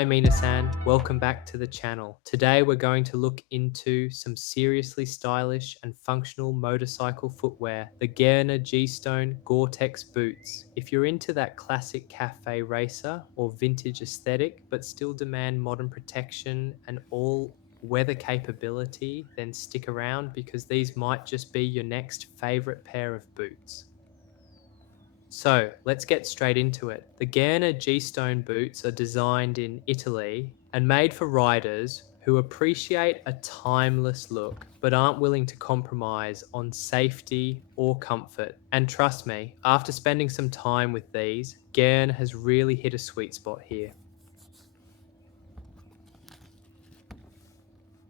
Hi Mina-san, welcome back to the channel. Today we're going to look into some seriously stylish and functional motorcycle footwear, the Gaerne G-Stone Gore-Tex boots. If you're into that classic cafe racer or vintage aesthetic but still demand modern protection and all weather capability, then stick around because these might just be your next favorite pair of boots. So let's get straight into it. The Gaerne G-Stone boots are designed in Italy and made for riders who appreciate a timeless look but aren't willing to compromise on safety or comfort. And trust me, after spending some time with these, Gaerne has really hit a sweet spot here.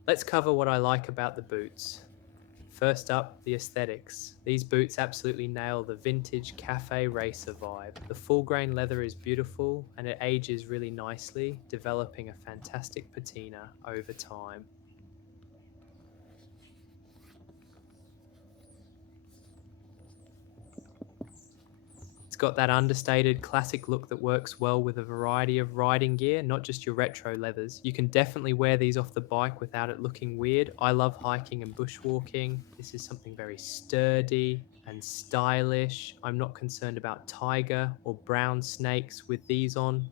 Let's cover what I like about the boots. First up, the aesthetics. These boots absolutely nail the vintage cafe racer vibe. The full grain leather is beautiful and it ages really nicely, developing a fantastic patina over time. It's got that understated classic look that works well with a variety of riding gear, not just your retro leathers. You can definitely wear these off the bike without it looking weird. I love hiking and bushwalking. This is something very sturdy and stylish. I'm not concerned about tiger or brown snakes with these on.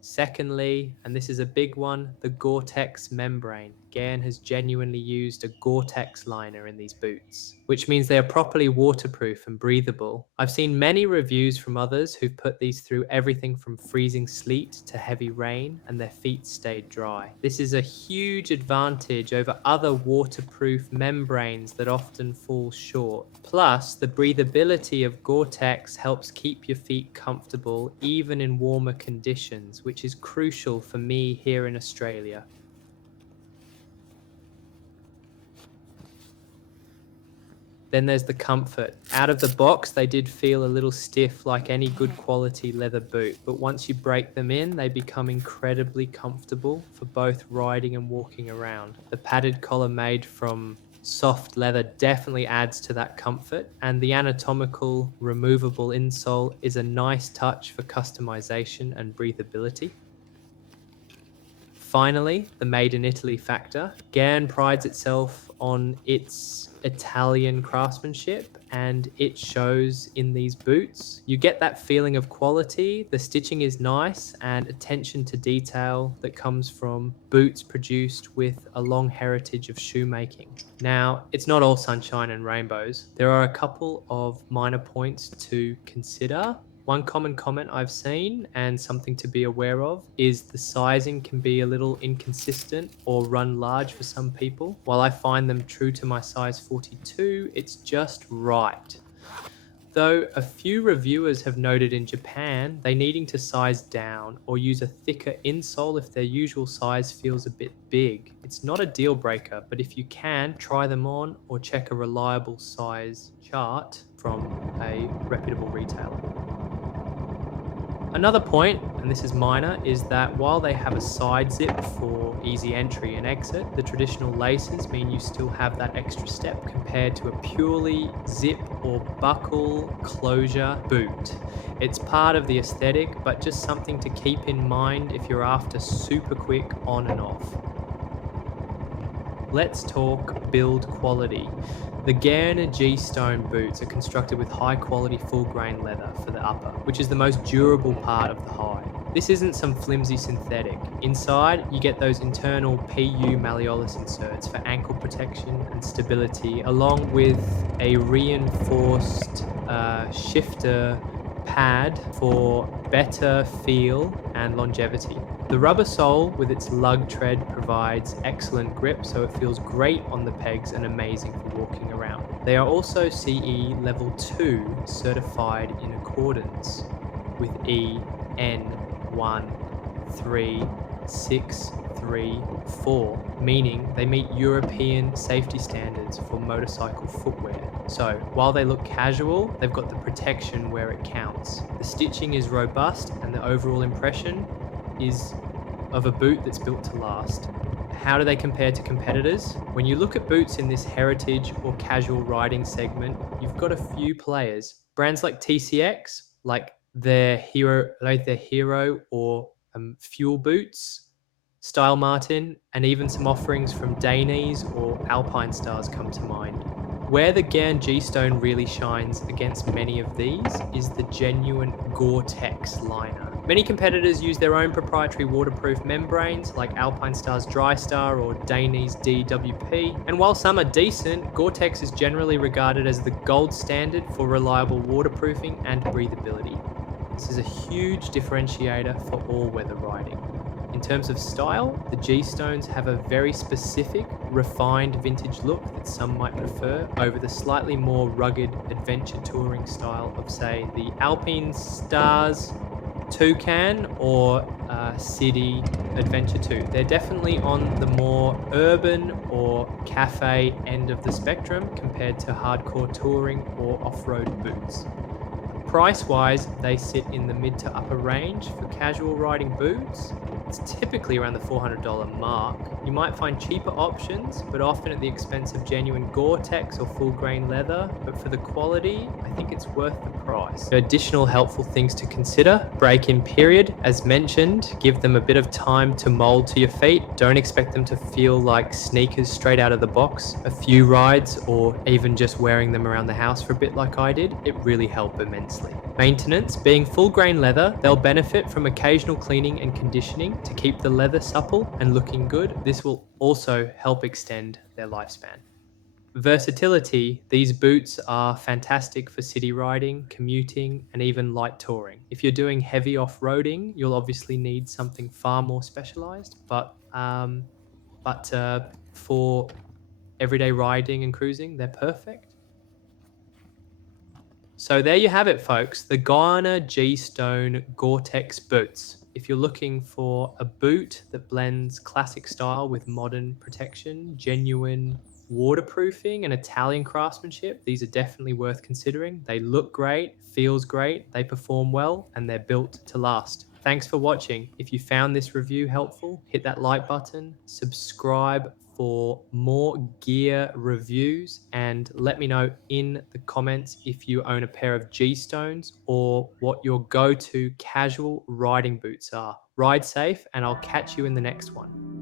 Secondly, and this is a big one, the Gore-Tex membrane. Gaerne has genuinely used a Gore-Tex liner in these boots, which means they are properly waterproof and breathable. I've seen many reviews from others who've put these through everything from freezing sleet to heavy rain, and their feet stayed dry. This is a huge advantage over other waterproof membranes that often fall short. Plus, the breathability of Gore-Tex helps keep your feet comfortable even in warmer conditions, which is crucial for me here in Australia. Then there's the comfort. Out of the box, they did feel a little stiff like any good quality leather boot, but once you break them in, they become incredibly comfortable for both riding and walking around. The padded collar made from soft leather definitely adds to that comfort, and the anatomical removable insole is a nice touch for customization and breathability. Finally, the made in Italy factor. Gaerne prides itself on its Italian craftsmanship and it shows in these boots. You get that feeling of quality, the stitching is nice, and attention to detail that comes from boots produced with a long heritage of shoemaking. Now, it's not all sunshine and rainbows. There are a couple of minor points to consider. One common comment I've seen and something to be aware of is the sizing can be a little inconsistent or run large for some people. While I find them true to my size 42, it's just right. Though a few reviewers have noted in Japan they needing to size down or use a thicker insole if their usual size feels a bit big. It's not a deal breaker, but if you can, try them on or check a reliable size chart from a reputable retailer. Another point, and this is minor, is that while they have a side zip for easy entry and exit, the traditional laces mean you still have that extra step compared to a purely zip or buckle closure boot. It's part of the aesthetic, but just something to keep in mind if you're after super quick on and off. Let's talk build quality. The Gaerne G-Stone boots are constructed with high quality full grain leather for the upper, which is the most durable part of the hide. This isn't some flimsy synthetic. Inside, you get those internal PU malleolus inserts for ankle protection and stability, along with a reinforced shifter pad for better feel and longevity. The rubber sole with its lug tread provides excellent grip, so it feels great on the pegs and amazing for walking around. They are also CE Level 2 certified in accordance with EN 13634, meaning they meet European safety standards for motorcycle footwear. So while they look casual, they've got the protection where it counts. The stitching is robust and the overall impression is of a boot that's built to last. How do they compare to competitors? When you look at boots in this heritage or casual riding segment, you've got a few players. Brands like TCX, like their Hero or Fuel Boots, Style Martin, and even some offerings from Danes or Alpine Stars come to mind. Where the Gaerne G-Stone really shines against many of these is the genuine Gore-Tex liner. Many competitors use their own proprietary waterproof membranes like Alpine Star's Dry Star or Danes DWP, and while some are decent, Gore-Tex is generally regarded as the gold standard for reliable waterproofing and breathability. This is a huge differentiator for all weather riding. In terms of style, the G-Stones have a very specific, refined vintage look that some might prefer over the slightly more rugged adventure touring style of, say, the Alpine Stars Toucan or City Adventure 2. They're definitely on the more urban or cafe end of the spectrum compared to hardcore touring or off-road boots. Price-wise, they sit in the mid to upper range. For casual riding boots, it's typically around the $400 mark. You might find cheaper options, but often at the expense of genuine Gore-Tex or full-grain leather. But for the quality, I think it's worth the price. Additional helpful things to consider: break-in period. As mentioned, give them a bit of time to mold to your feet. Don't expect them to feel like sneakers straight out of the box. A few rides, or even just wearing them around the house for a bit like I did, it really helped immensely. Maintenance: being full grain leather, they'll benefit from occasional cleaning and conditioning to keep the leather supple and looking good. This will also help extend their lifespan. Versatility: these boots are fantastic for city riding, commuting, and even light touring. If you're doing heavy off-roading, you'll obviously need something far more specialized, but for everyday riding and cruising, they're perfect. So there you have it, folks. The Gaerne G-Stone Gore-Tex boots. If you're looking for a boot that blends classic style with modern protection, genuine waterproofing, and Italian craftsmanship, these are definitely worth considering. They look great, feels great, they perform well, and they're built to last. Thanks for watching. If you found this review helpful, hit that like button, subscribe for more gear reviews, and let me know in the comments if you own a pair of G-Stones or what your go-to casual riding boots are. Ride safe, and I'll catch you in the next one.